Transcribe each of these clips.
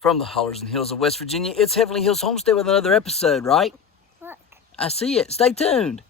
From the hollers and hills of West Virginia, it's Heavenly Hills Homestead with another episode, right? Look. I see it. Stay tuned.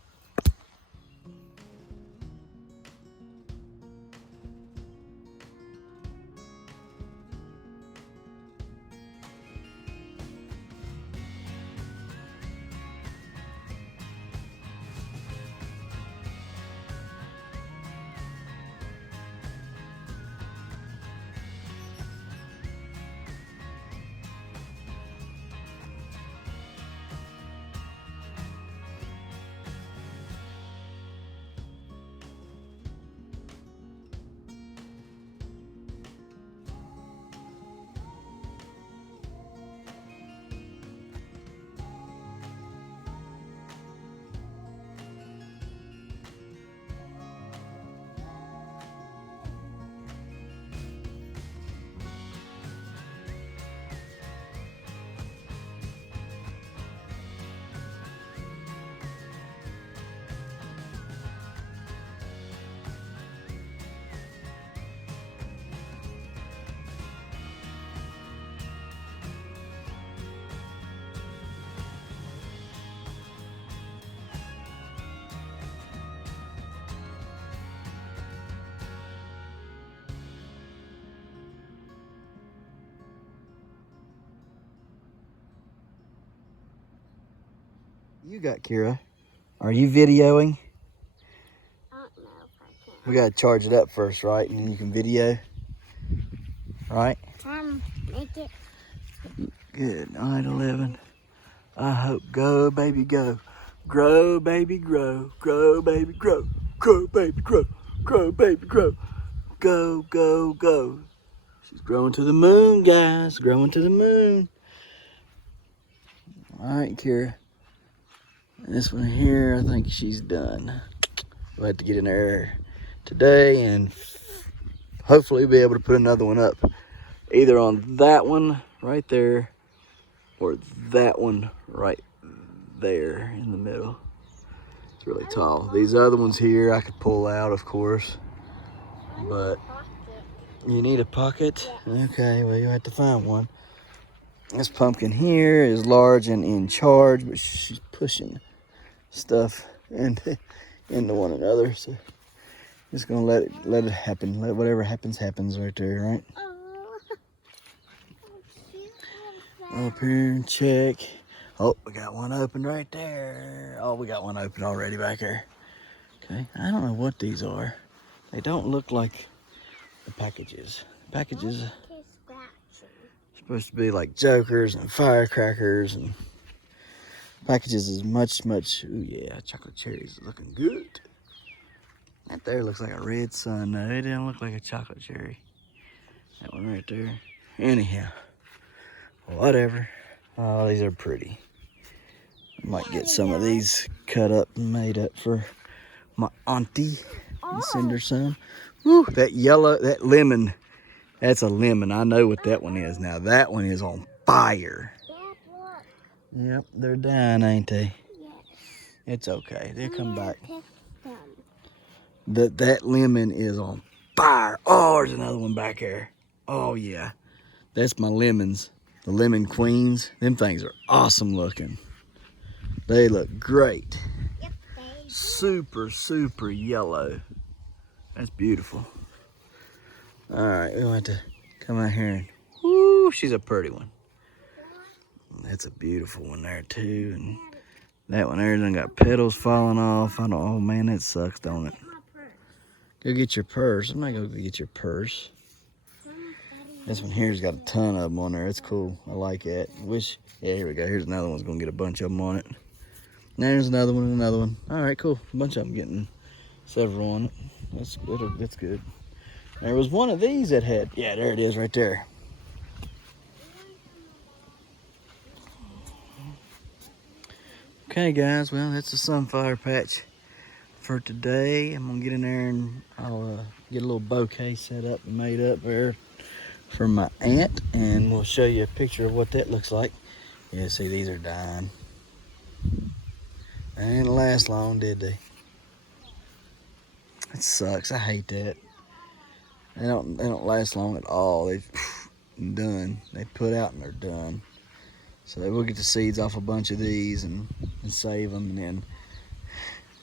You got Kira. Are you videoing? I don't know if I can. We gotta charge it up first, right? And then you can video. Right? Make it. Good night, 11. I hope. Go, baby, go. Grow, baby, grow. Grow, baby, grow. Grow, baby, grow. Grow, baby, grow. Go, go, go. She's growing to the moon, guys. Growing to the moon. All right, Kira. And this one here, I think she's done. We'll have to get in there today and hopefully be able to put another one up. Either on that one right there or that one right there in the middle. It's really tall. These other ones here I could pull out, of course. But you need a pocket? Okay, well, you'll have to find one. This pumpkin here is large and in charge, but she's pushing stuff into one another. So just gonna let it happen. Let whatever happens happens right there, right? Up here and check. Oh, we got one open right there. Oh, we got one open already back there. Okay, I don't know what these are. They don't look like the packages. Packages are supposed to be like jokers and firecrackers, and packages is much. Ooh yeah, chocolate cherries looking good. That there looks like a red sun. No, it didn't look like a chocolate cherry. That one right there. Anyhow, whatever. Oh, these are pretty. I might get some of these cut up and made up for my auntie and send her some. Woo, that yellow, that lemon, that's a lemon. I know what that one is now. That one is on fire. Yep, they're dying, ain't they? Yes. It's okay. They'll come back. Them. That lemon is on fire. Oh, there's another one back there. Oh, yeah. That's my lemons. The lemon queens. Them things are awesome looking. They look great. Yep, they do. Super yellow. That's beautiful. All right, we'll have to come out here and, whoo, she's a pretty one. That's a beautiful one there too. And that one there done got petals falling off. I don't, oh man, that sucks, don't it? Go get your purse. I'm not gonna go get your purse. This one here's got a ton of them on there. It's cool. I like that. Wish, yeah, here we go. Here's another one's gonna get a bunch of them on it. There's another one and another one. All right, cool. A bunch of them getting several on it. That's good. That's good. There was one of these that had, yeah, there it is right there. Okay, guys, well, that's the sunflower patch for today. I'm gonna get in there and I'll get a little bouquet set up and made up there for my aunt, and we'll show you a picture of what that looks like. Yeah, see, these are dying. They didn't last long, did they? It sucks. I hate that. They don't last long at all. and done. They put out and they're done. So we'll get the seeds off a bunch of these and save them. And then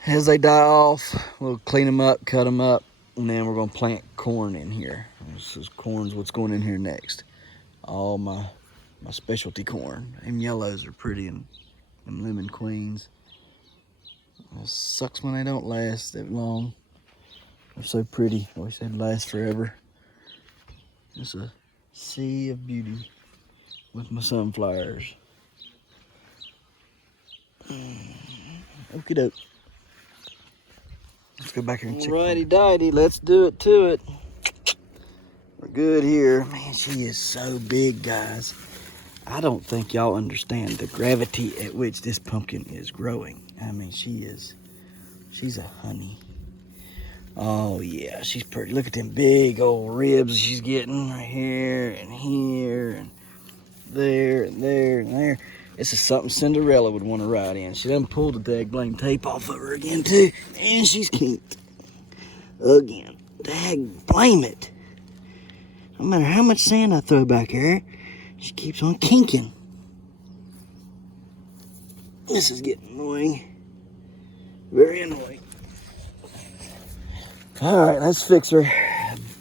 as they die off, we'll clean them up, cut them up, and then we're going to plant corn in here. This is corn's what's going in here next. All my specialty corn. Them yellows are pretty, and them lemon queens. It sucks when they don't last that long. They're so pretty. I wish they'd last forever. It's a sea of beauty with my sunflowers. Okie doke. Let's go back here and check. Alrighty-dighty, let's do it to it. We're good here. Man, she is so big, guys. I don't think y'all understand the gravity at which this pumpkin is growing. I mean, she's a honey. Oh yeah, she's pretty. Look at them big old ribs she's getting right here and there and there and there. This is something Cinderella would want to ride in. She done pulled the dag blame tape off of her again too. And she's kinked. Again. Dag blame it. No matter how much sand I throw back here, she keeps on kinking. This is getting annoying. Very annoying. Alright, let's fix her.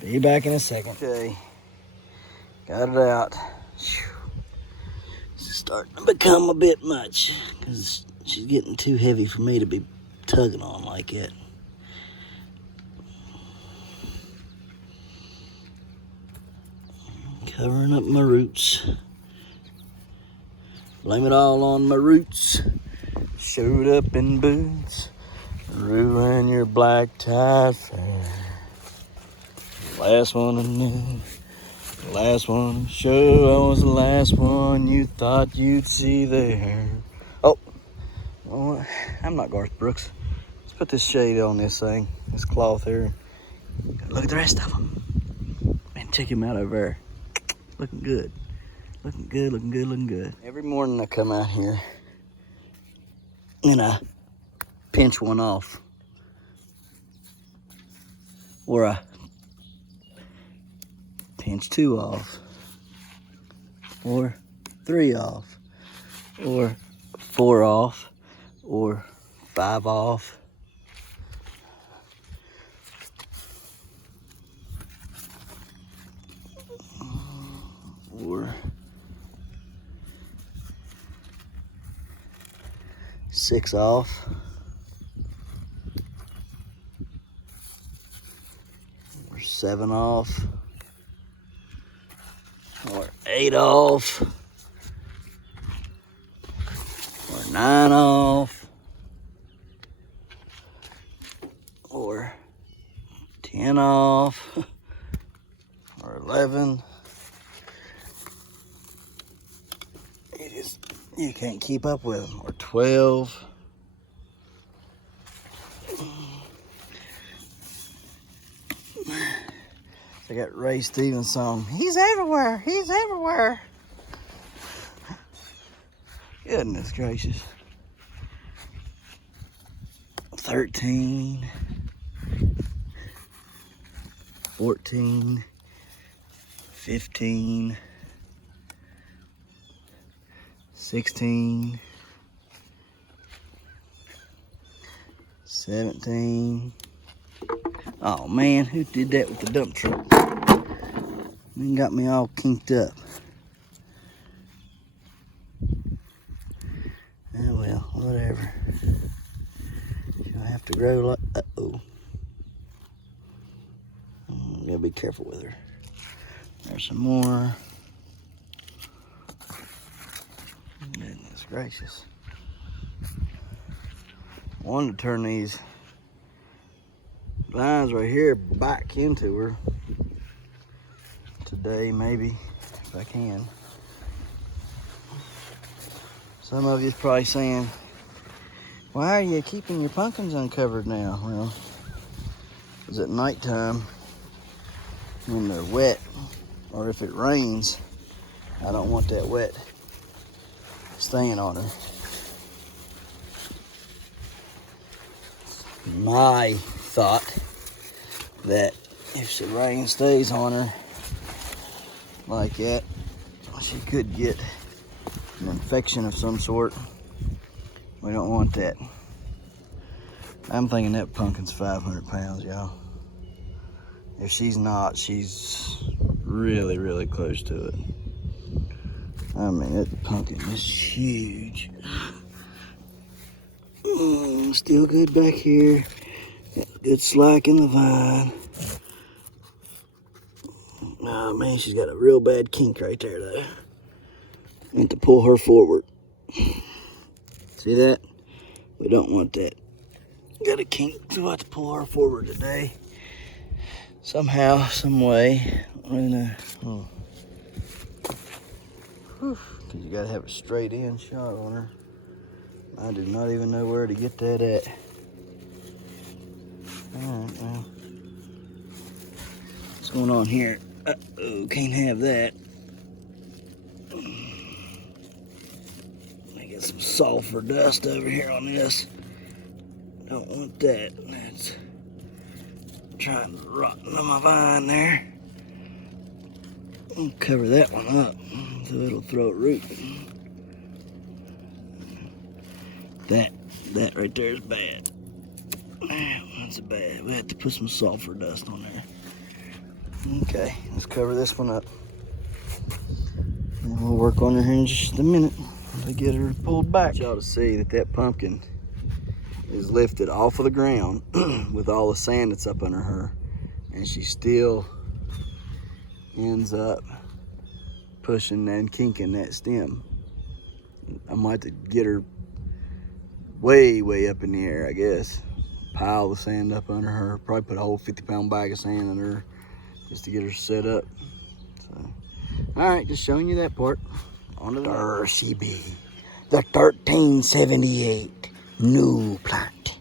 Be back in a second. Okay. Got it out. It's starting to become a bit much because she's getting too heavy for me to be tugging on like it. Covering up my roots. Blame it all on my roots. Showed up in boots. Ruin your black tie fair. Last one I knew. Last one to show. I was the last one you thought you'd see there. Oh, well, I'm not Garth Brooks. Let's put this shade on this thing, this cloth here. Look at the rest of them. Man, check him out over there. Looking good. Looking good, looking good, looking good. Every morning I come out here and I pinch one off. Or I pinch two off. Or three off. Or four off. Or five off. Or six off. Or seven off. Or eight off. Or nine off. Or 10 off. Or 11. You can't keep up with them. Or 12. I got Ray Stevens song. He's everywhere. He's everywhere. Goodness gracious. 13. 14. 15. 16, 17. Oh man, who did that with the dump truck? Then got me all kinked up. Oh well, whatever. She'll have to grow like, uh-oh. Gotta be careful with her. There's some more. Goodness gracious. I wanted to turn these vines right here back into her today, maybe, if I can. Some of you is probably saying, why are you keeping your pumpkins uncovered now? Well, because at nighttime, when they're wet, or if it rains, I don't want that wet staying on her. My thought that if the rain stays on her, like that. She could get an infection of some sort. We don't want that. I'm thinking that pumpkin's 500 pounds, y'all. If she's not, she's really, really close to it. I mean, that pumpkin is huge. Still good back here. Got good slack in the vine. Oh man, she's got a real bad kink right there though. I need to pull her forward. See that? We don't want that. Got a kink, so I have to pull her forward today. Somehow, some way. We're gonna, cause you gotta have a straight in shot on her. I do not even know where to get that at. Alright, well. What's going on here? Uh-oh, can't have that. I get some sulfur dust over here on this. Don't want that. That's trying to rot into my vine there. I'll cover that one up so it'll throw a root. That right there is bad. That's bad. We have to put some sulfur dust on there. Okay, let's cover this one up. And we'll work on her here in just a minute to get her pulled back. I want y'all to see that pumpkin is lifted off of the ground with all the sand that's up under her, and she still ends up pushing and kinking that stem. I might have to get her way up in the air, I guess. Pile the sand up under her, probably put a whole 50-pound bag of sand under her just to get her set up. So, all right, just showing you that part. On to there she be, the 1378 new plant.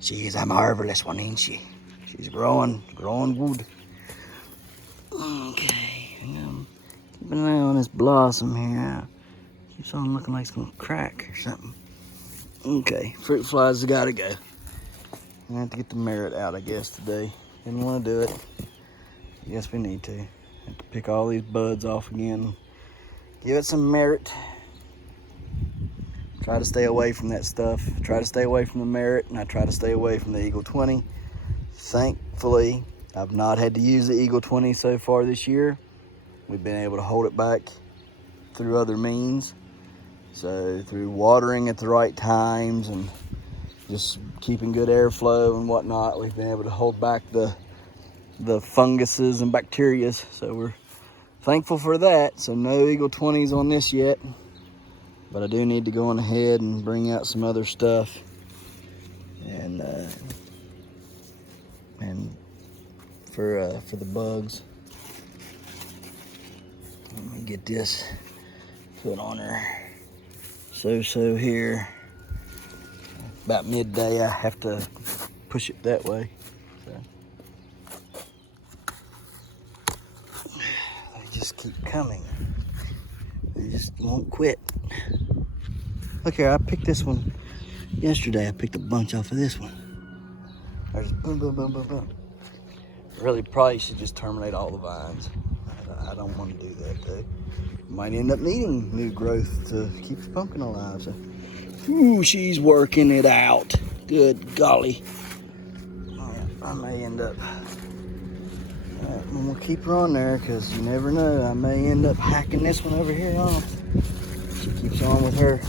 She's a marvelous one, ain't she? She's growing good. Okay, keep an eye on this blossom here. Keeps on looking like it's gonna crack or something. Okay, fruit flies have gotta go. I have to get the merit out, I guess, today. Didn't want to do it. Yes, we need to. Have to pick all these buds off again. Give it some merit. Try to stay away from that stuff. Try to stay away from the merit, and I try to stay away from the Eagle 20. Thankfully, I've not had to use the Eagle 20 so far this year. We've been able to hold it back through other means. So through watering at the right times and just keeping good airflow and whatnot, we've been able to hold back the funguses and bacteria. So we're thankful for that. So no Eagle 20s on this yet, but I do need to go on ahead and bring out some other stuff and for the bugs. Let me get this put on her. So here. About midday, I have to push it that way. So. They just keep coming. They just won't quit. Look here, I picked this one yesterday. I picked a bunch off of this one. I just boom, boom, boom, boom, boom. Really, probably should just terminate all the vines. I don't want to do that though. Might end up needing new growth to keep the pumpkin alive. So. Ooh, she's working it out. Good golly. I may end up. Alright, we'll keep her on there because you never know. I may end up hacking this one over here off. She keeps on with her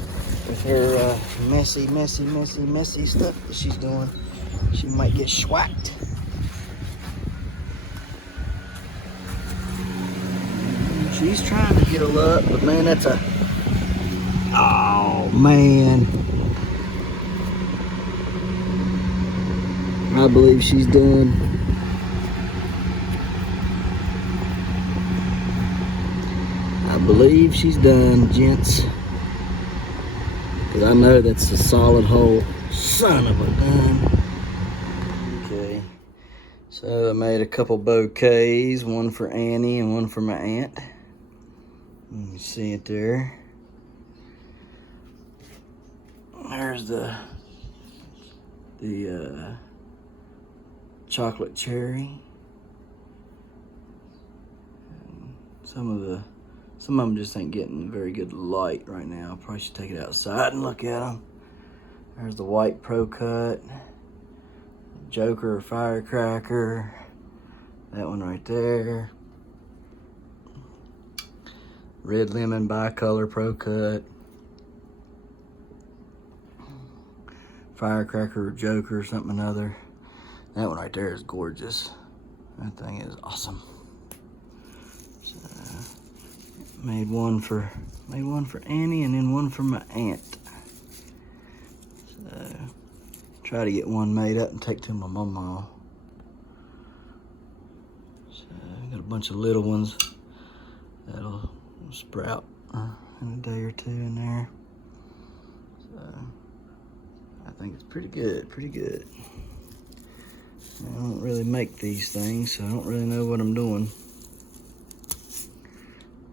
messy stuff that she's doing. She might get schwacked. She's trying to get a up, but man, that's a. Oh man. I believe she's done. I believe she's done, gents. Because I know that's a solid hole. Son of a gun. Okay. So I made a couple bouquets, one for Annie and one for my aunt. You can see it there. There's the chocolate cherry. Some of them just ain't getting very good light right now. Probably should take it outside and look at them. There's the white Pro Cut, Joker Firecracker, that one right there. Red Lemon Bicolor Pro Cut, Firecracker Joker something or another. That one right there is gorgeous. That thing is awesome. So, made one for Annie and then one for my aunt. So try to get one made up and take to my mama. So got a bunch of little ones that'll sprout in a day or two in there. So I think it's pretty good, pretty good. I don't really make these things, so I don't really know what I'm doing.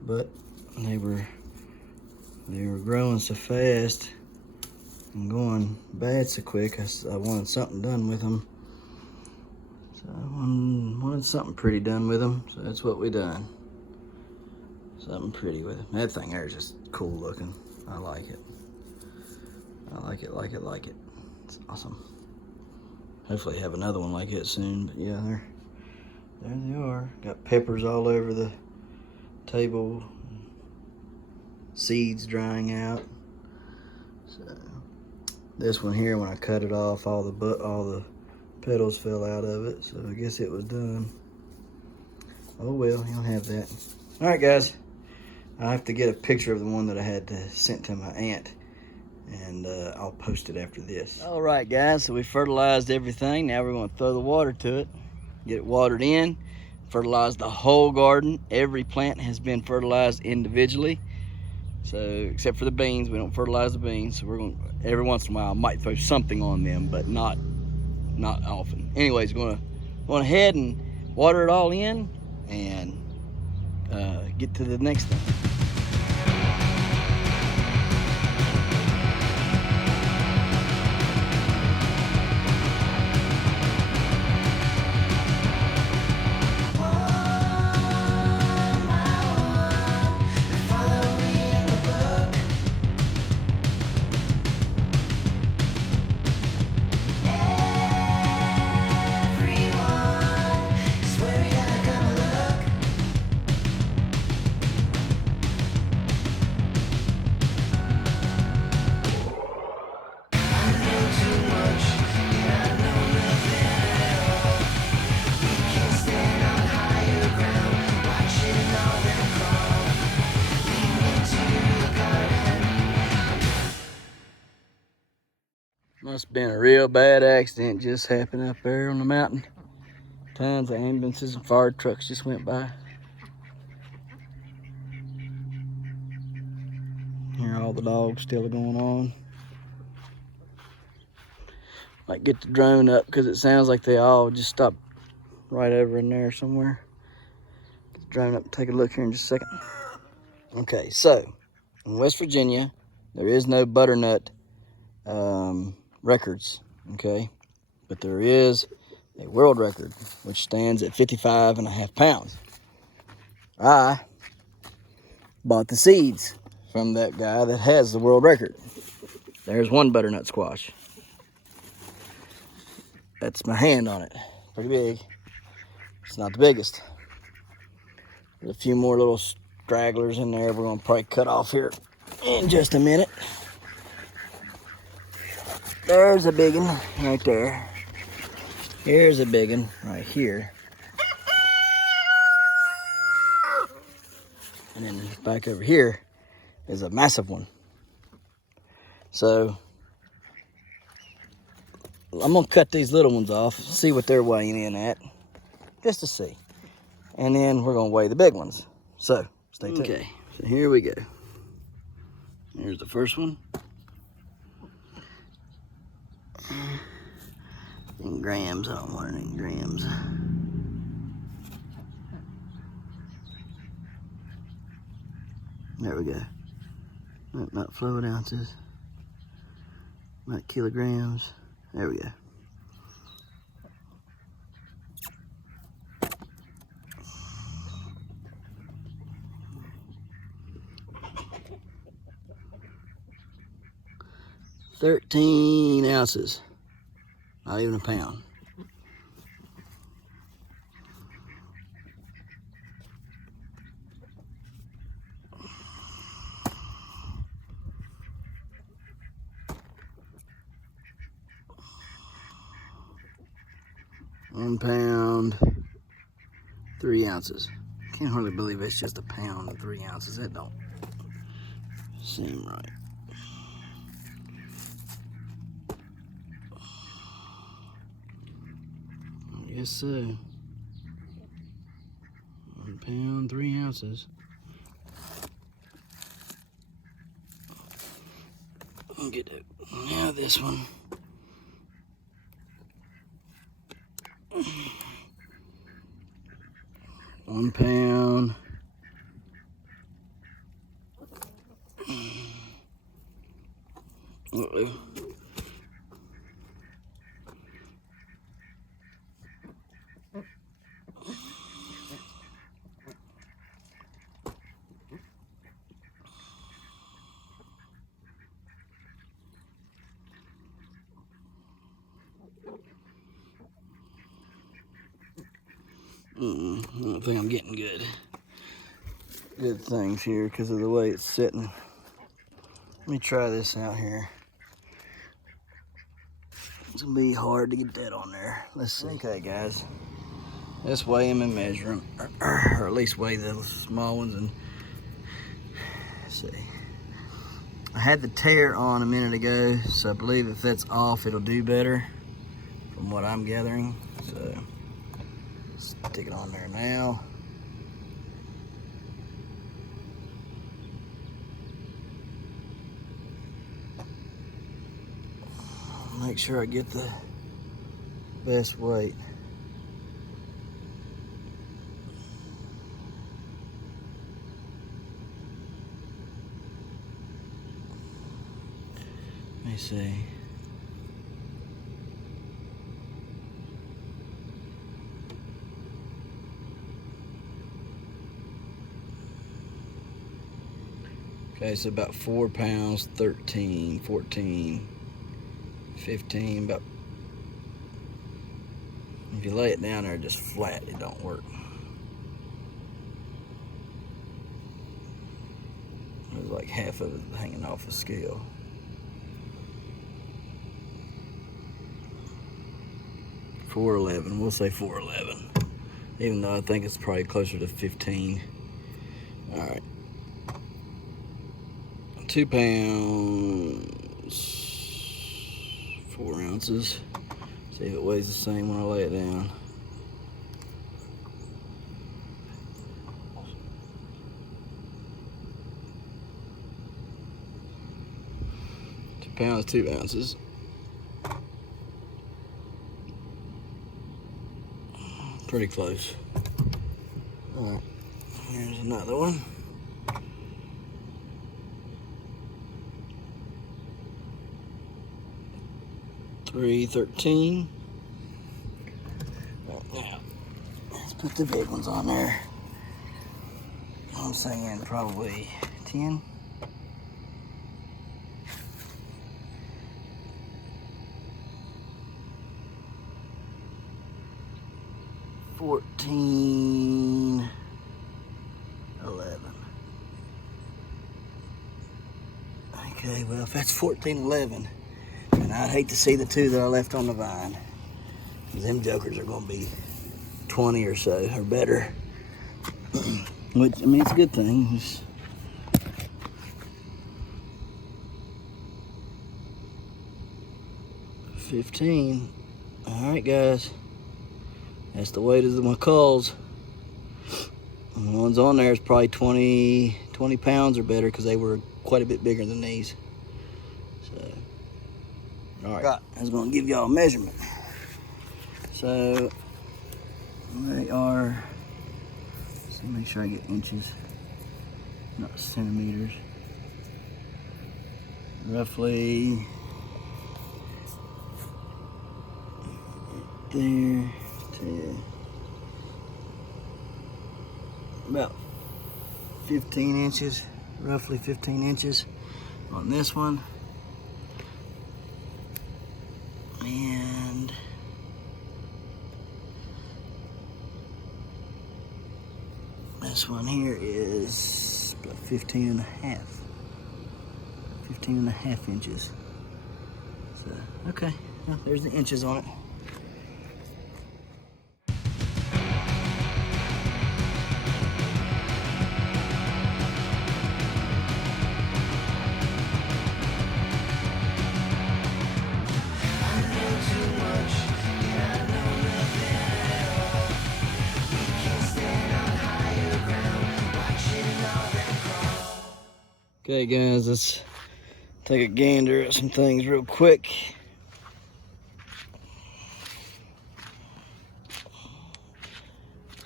But they were growing so fast and going bad so quick. I wanted something done with them. So I wanted something pretty done with them. So that's what we done. Something pretty with it. That thing there is just cool looking. I like it. I like it, like it, like it. It's awesome. Hopefully have another one like it soon. But yeah, there they are. Got peppers all over the table. Seeds drying out. So this one here, when I cut it off, all the petals fell out of it. So I guess it was done. Oh well, you'll have that. All right, guys. I have to get a picture of the one that I had sent to my aunt, and I'll post it after this. All right, guys. So we fertilized everything. Now we're going to throw the water to it, get it watered in, fertilize the whole garden. Every plant has been fertilized individually. So except for the beans, we don't fertilize the beans. So we're going to, every once in a while, I might throw something on them, but not often. Anyways, going ahead and water it all in and get to the next thing. Must have been a real bad accident just happened up there on the mountain. Tons of ambulances and fire trucks just went by. Here all the dogs still going on. Might get the drone up because it sounds like they all just stopped right over in there somewhere. Get the drone up and take a look here in just a second. Okay, so in West Virginia, there is no butternut records, okay? But there is a world record, which stands at 55.5 pounds. I bought the seeds from that guy that has the world record. There's one butternut squash. That's my hand on it. Pretty big. It's not the biggest. There's a few more little stragglers in there we're gonna probably cut off here in just a minute. There's a big one right there. Here's a big one right here. And then back over here is a massive one. So I'm gonna cut these little ones off, see what they're weighing in at, just to see. And then we're gonna weigh the big ones. So stay tuned. Okay, so here we go. Here's the first one. In grams, I don't want it in grams. There we go. Not fluid ounces, not kilograms. There we go. 13 ounces. Not even a pound. £1, 3 ounces. Can't hardly believe it's just a pound and 3 ounces. That don't seem right. I guess so. 1 pound, 3 ounces. I'll get it. Now this one. £1. Uh-oh. I don't think I'm getting good things here because of the way it's sitting. Let me try this out here. It's gonna be hard to get that on there. Let's see. Okay, guys. Let's weigh them and measure them, or at least weigh the small ones and see. I had the tear on a minute ago, so I believe if that's off, it'll do better from what I'm gathering. So stick it on there now. Make sure I get the best weight. Let me see. Okay, so about 4 pounds, 13, 14, 15, about, if you lay it down there just flat, it don't work. There's like half of it hanging off the scale. $4.11, we'll say $4.11, even though I think it's probably closer to 15. All right. 2 pounds, 4 ounces. See if it weighs the same when I lay it down. £2, 2 ounces. Pretty close. All right, here's another one. $3.13. Now, let's put the big ones on there. I'm saying probably 10. $14.11. Okay, well, if that's $14.11, and I'd hate to see the 2 that I left on the vine, because them jokers are going to be 20 or so, or better. Which, I mean, it's a good thing. It's, $15. All right, guys. That's the weight of my culls. And the ones on there is probably 20 pounds or better, because they were quite a bit bigger than these. So, all right, I was going to give y'all a measurement. So they are, let's see, make sure I get inches, not centimeters. Roughly there to about 15 inches, roughly 15 inches on this one. And this one here is about 15 and a half. 15 and a half inches. So, okay, well, there's the inches on it. Okay guys, let's take a gander at some things real quick.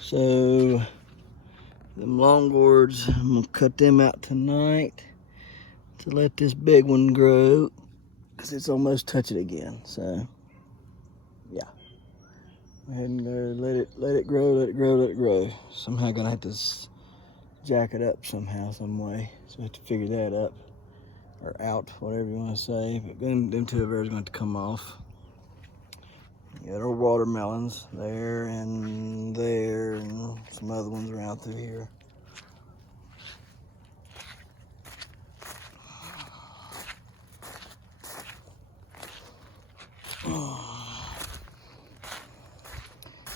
So, them long gourds, I'm gonna cut them out tonight to let this big one grow, because it's almost touching it again. So, yeah. Go ahead and go, let it grow, let it grow, let it grow. Somehow gonna have to jack it up somehow, some way. So I have to figure that up, or out, whatever you want to say. But then them two of those are going to come off. You got our watermelons there, and some other ones around through here.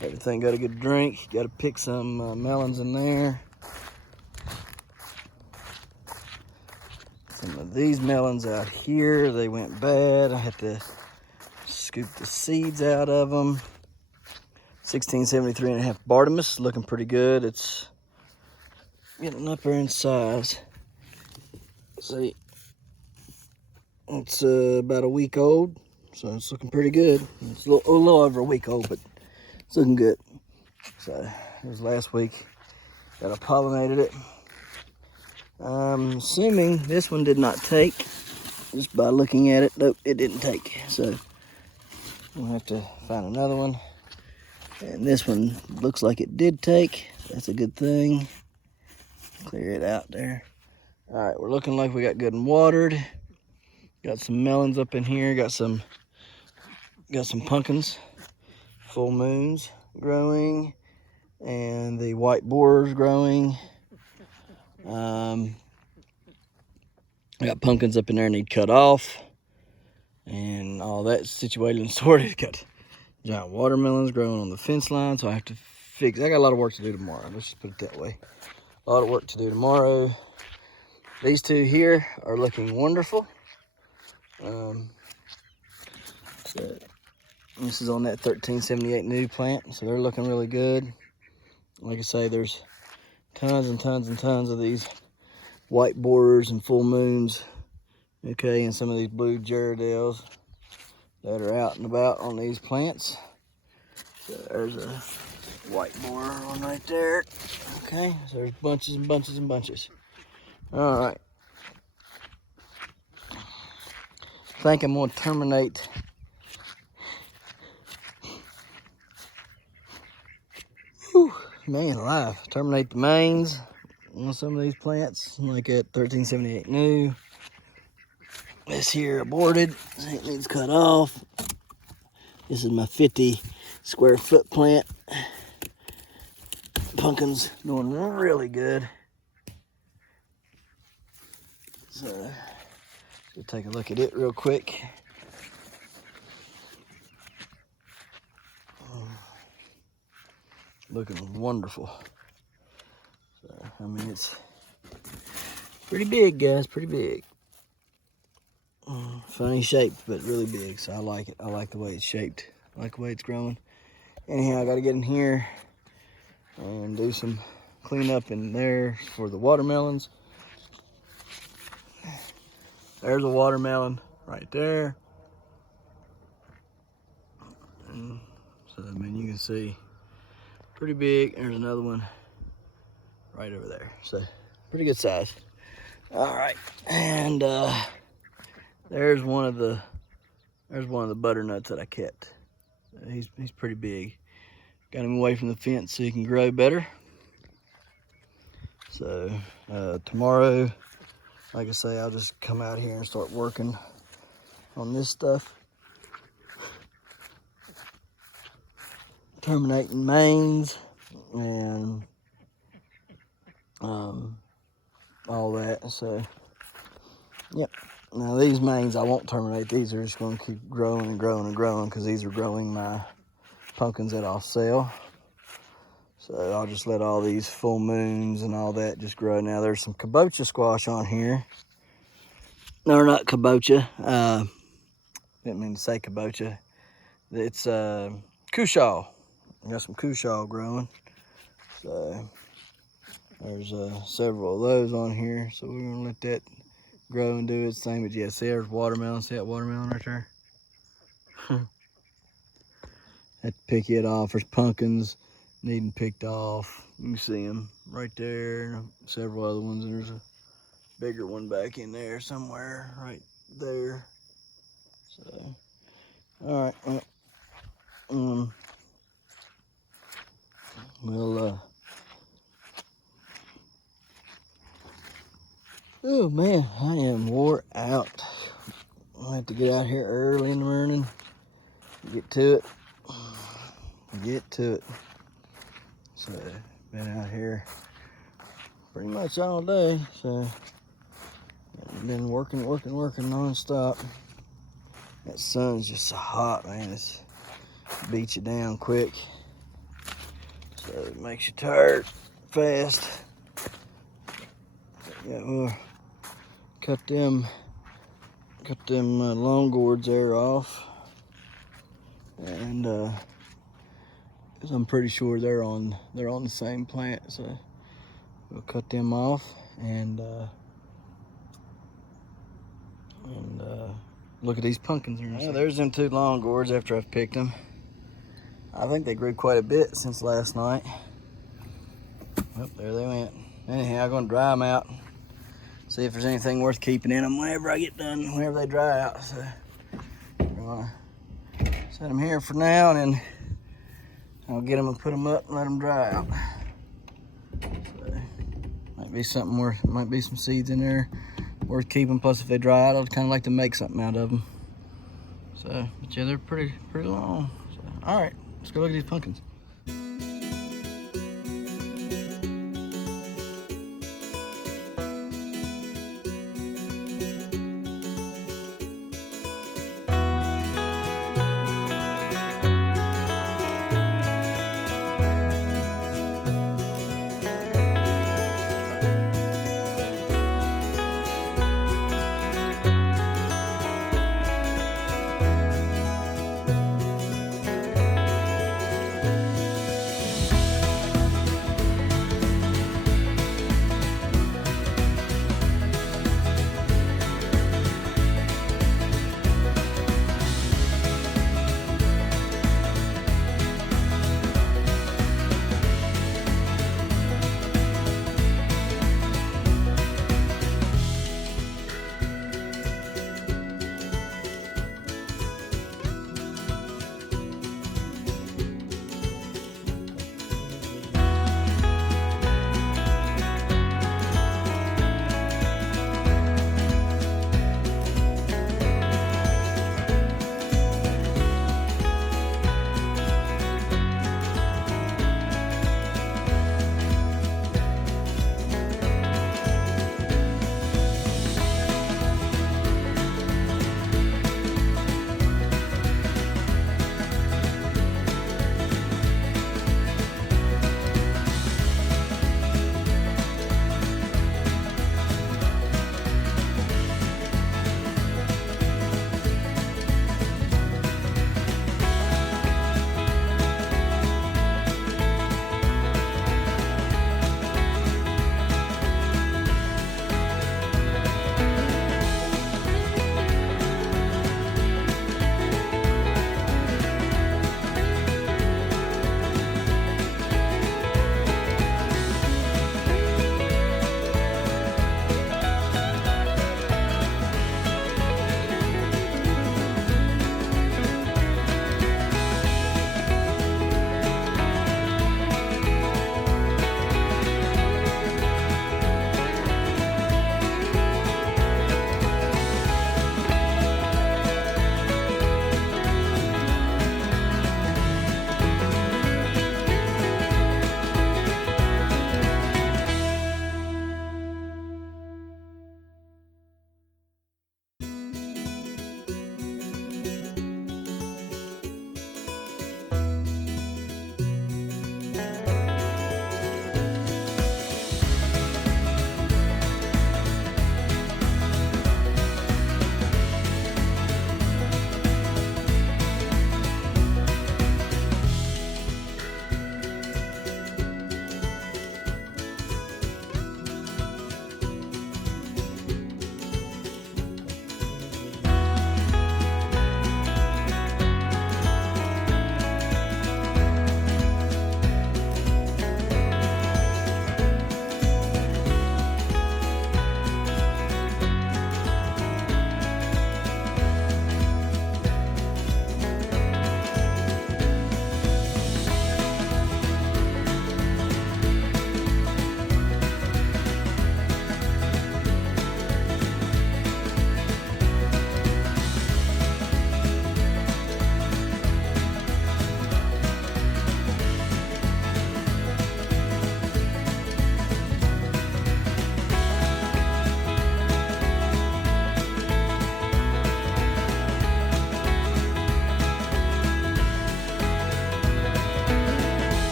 Everything got a good drink. Got to pick some melons in there. Some of these melons out here, they went bad. I had to scoop the seeds out of them. 1673 and a half Bartimus, looking pretty good. It's getting up there in size. See, it's about a week old, so it's looking pretty good. It's a little over a week old, but it's looking good. So it was last week that I pollinated it. I'm assuming this one did not take, just by looking at it. Nope, it didn't take. So we'll have to find another one. And this one looks like it did take. That's a good thing. Clear it out there. All right, we're looking like we got good and watered. Got some melons up in here. Got some pumpkins, full moons growing, and the white borers growing. I got pumpkins up in there need cut off, and all that situated and sorted. Got giant watermelons growing on the fence line, so I have to fix. I got a lot of work to do tomorrow. Let's just put it that way. A lot of work to do tomorrow. These two here are looking wonderful. So this is on that 1378 new plant, so they're looking really good. Like I say, there's tons and tons and tons of these white borers and full moons, okay, and some of these blue Gerardales that are out and about on these plants. So there's a white borer one right there. Okay, so there's bunches and bunches and bunches. All right. I think I'm going to terminate man alive. Terminate the mains on some of these plants, like at 1378 new. This here aborted, it needs cut off. This is my 50 square foot plant. Pumpkin's doing really good. So, let's take a look at it real quick. Looking wonderful. So, I mean, it's pretty big, guys, pretty big. Funny shaped, but really big, so I like it. I like the way it's shaped. I like the way it's growing. Anyhow, I gotta get in here and do some cleanup in there for the watermelons. There's a watermelon right there. And so, I mean, you can see pretty big. There's another one right over there. So, pretty good size. All right, and there's one of the butternuts that I kept. He's pretty big. Got him away from the fence so he can grow better. So tomorrow, like I say, I'll just come out here and start working on this stuff. terminating mains and all that. So, yep. Now these mains I won't terminate. These are just going to keep growing and growing and growing because these are growing my pumpkins that I'll sell. So I'll just let all these full moons and all that just grow. Now there's some kabocha squash on here. No, not kabocha. Didn't mean to say kabocha. It's cushaw. I got some cushaw growing. So there's several of those on here. So we're gonna let that grow and do its thing. But yeah, see there's watermelon. See that watermelon right there? Had to pick it off. There's pumpkins needing picked off. You can see them right there. And several other ones. There's a bigger one back in there somewhere, right there. So, all right. Well, we'll oh man, I am wore out. I'll have to get out here early in the morning. Get to it. So, been out here pretty much all day. So, been working non-stop. That sun's just so hot, man. It's beats you down quick. So it makes you tired fast. Yeah, we'll cut them long gourds there off. And 'cause I'm pretty sure they're on the same plant, so we'll cut them off and look at these pumpkins. Well, there's them 2 long gourds after I've picked them. I think they grew quite a bit since last night. Oh, there they went. Anyhow, I'm gonna dry them out. See if there's anything worth keeping in them whenever I get done, whenever they dry out. So we're gonna set them here for now, and then I'll get them and put them up and let them dry out. So, might be something worth, might be some seeds in there worth keeping. Plus, if they dry out, I'd kind of like to make something out of them. So, but yeah, they're pretty long. So, all right, let's go look at these pumpkins.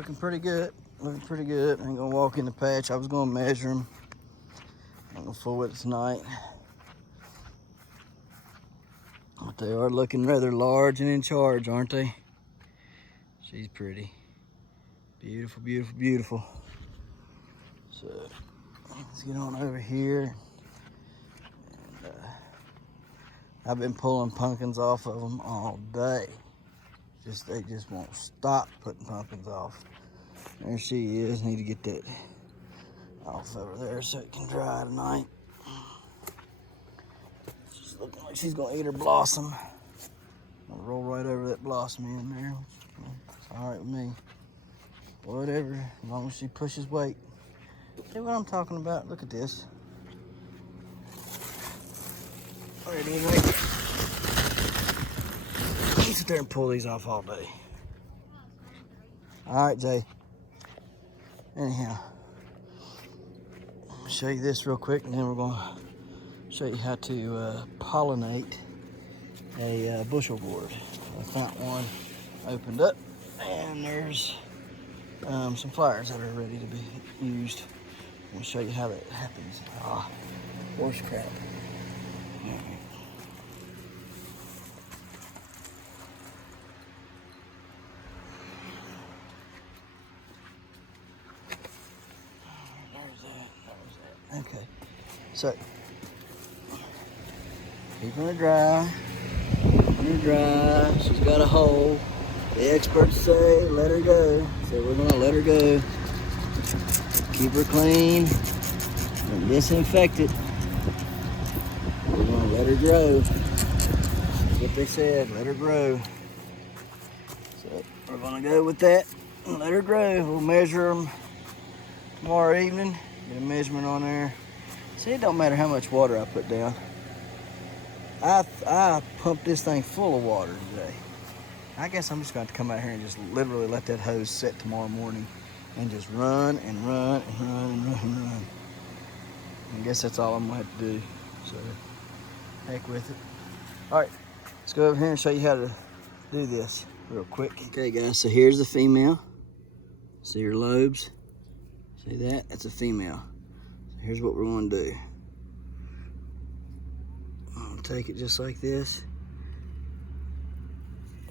looking pretty good. Looking pretty good. I ain't gonna walk in the patch. I was gonna measure them. I'm gonna fool with it tonight. But they are looking rather large and in charge, aren't they? She's pretty. Beautiful, beautiful, beautiful. So let's get on over here. And, I've been pulling pumpkins off of them all day. They just won't stop putting pumpkins off. There she is. Need to get that off over there so it can dry tonight. She's looking like she's gonna eat her blossom. I'll roll right over that blossom in there. It's all right with me. Whatever, as long as she pushes weight. See what I'm talking about? Look at this. All right, anyway. You sit there and pull these off all day. All right, Jay. Anyhow, I'll show you this real quick, and then we're gonna show you how to pollinate a bushel gourd. I found one opened up, and there's some flowers that are ready to be used. I'm gonna show you how that happens. Horse crap. All right. Okay, so keeping her dry, She's got a hole. The experts say let her go, so we're gonna let her go. Keep her clean and disinfected. We're gonna let her grow. That's what they said, let her grow. So we're gonna go with that and let her grow. We'll measure them tomorrow evening. Get a measurement on there. See, it don't matter how much water I put down. I pumped this thing full of water today. I guess I'm just going to come out here and just literally let that hose set tomorrow morning and just run and run and run and run and run. I guess that's all I'm going to have to do. So, heck with it. All right, let's go over here and show you how to do this real quick. Okay, guys, so here's the female. See her lobes? See that? That's a female. So here's what we're going to do. I'm going to take it just like this.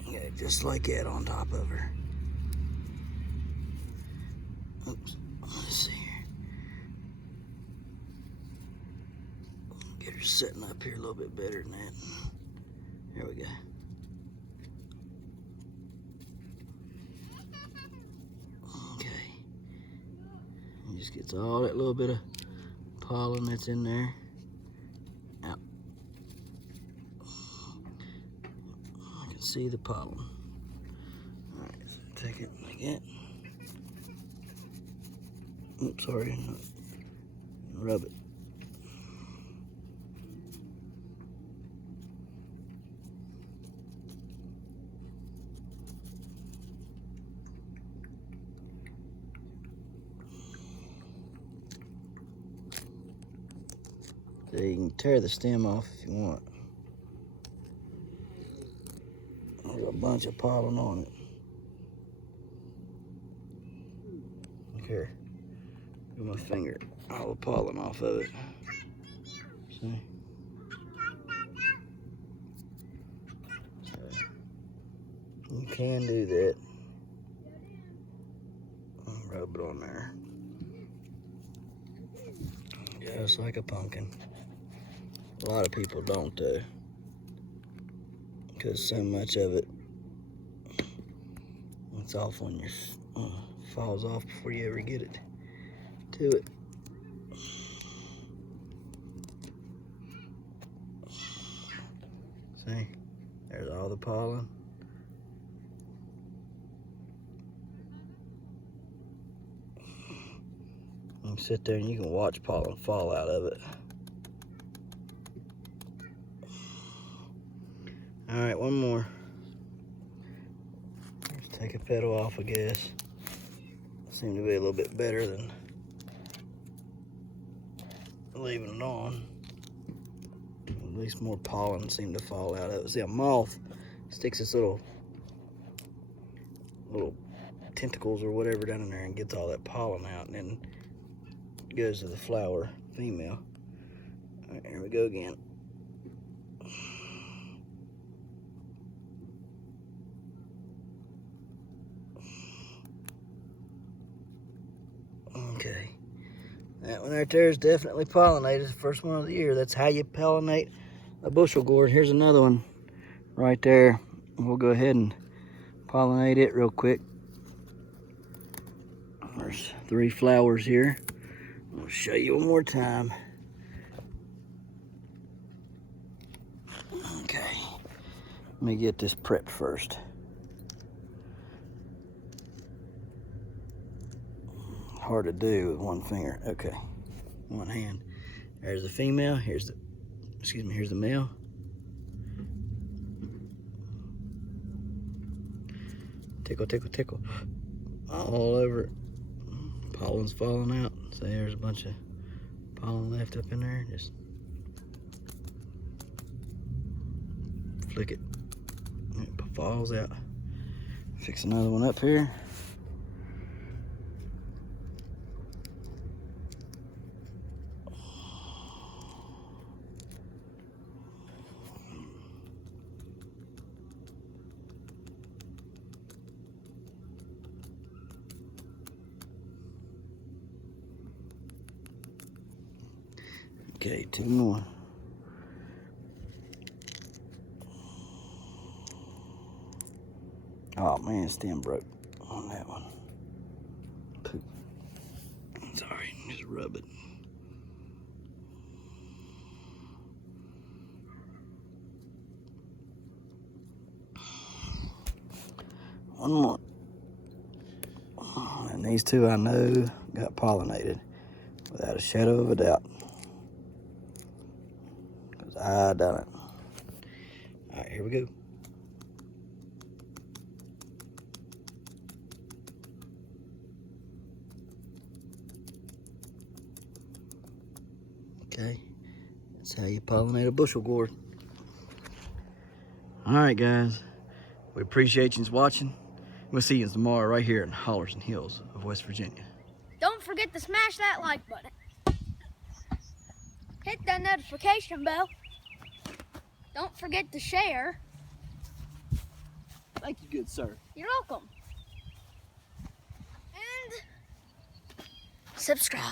Get it just like that on top of her. Oops. Let's see here. Get her setting up here a little bit better than that. There we go. Okay. And just gets all that little bit of pollen that's in there out. I can see the pollen. All right, so take it like that. Oops, sorry. Rub it. So you can tear the stem off if you want. There's a bunch of pollen on it. Look here. With my finger, all the pollen off of it. See? So you can do that. Rub it on there. Just like a pumpkin. A lot of people don't though, because so much of it, it's off on your, falls off before you ever get it to it. See, there's all the pollen. You can sit there and you can watch pollen fall out of it. All right, one more. Let's take a petal off, I guess. Seem to be a little bit better than leaving it on. At least more pollen seemed to fall out of it. See, a moth sticks its little tentacles or whatever down in there and gets all that pollen out, and then goes to the flower female. All right, here we go again. Okay, that one right there is definitely pollinated. The first one of the year. That's how you pollinate a bushel gourd. Here's another one right there. We'll go ahead and pollinate it real quick. There's 3 flowers here. I'll show you one more time. Okay, let me get this prepped first. Hard to do with one finger. Okay, one hand. There's the female. Here's the male. Tickle, tickle, tickle. All over it. Pollen's falling out. So there's a bunch of pollen left up in there. Just flick it. It falls out. Fix another one up here. Okay, 2 more. Oh man, stem broke on that one. Poop. Sorry, just rub it. One more. And these 2 I know got pollinated without a shadow of a doubt. Because I done it. All right, here we go. Okay, that's how you pollinate a bushel gourd. All right, guys, we appreciate you watching. We'll see you tomorrow right here in the hollers and hills of West Virginia. Don't forget to smash that like button. Hit that notification bell. Don't forget to share. Thank you, good sir. You're welcome. And subscribe.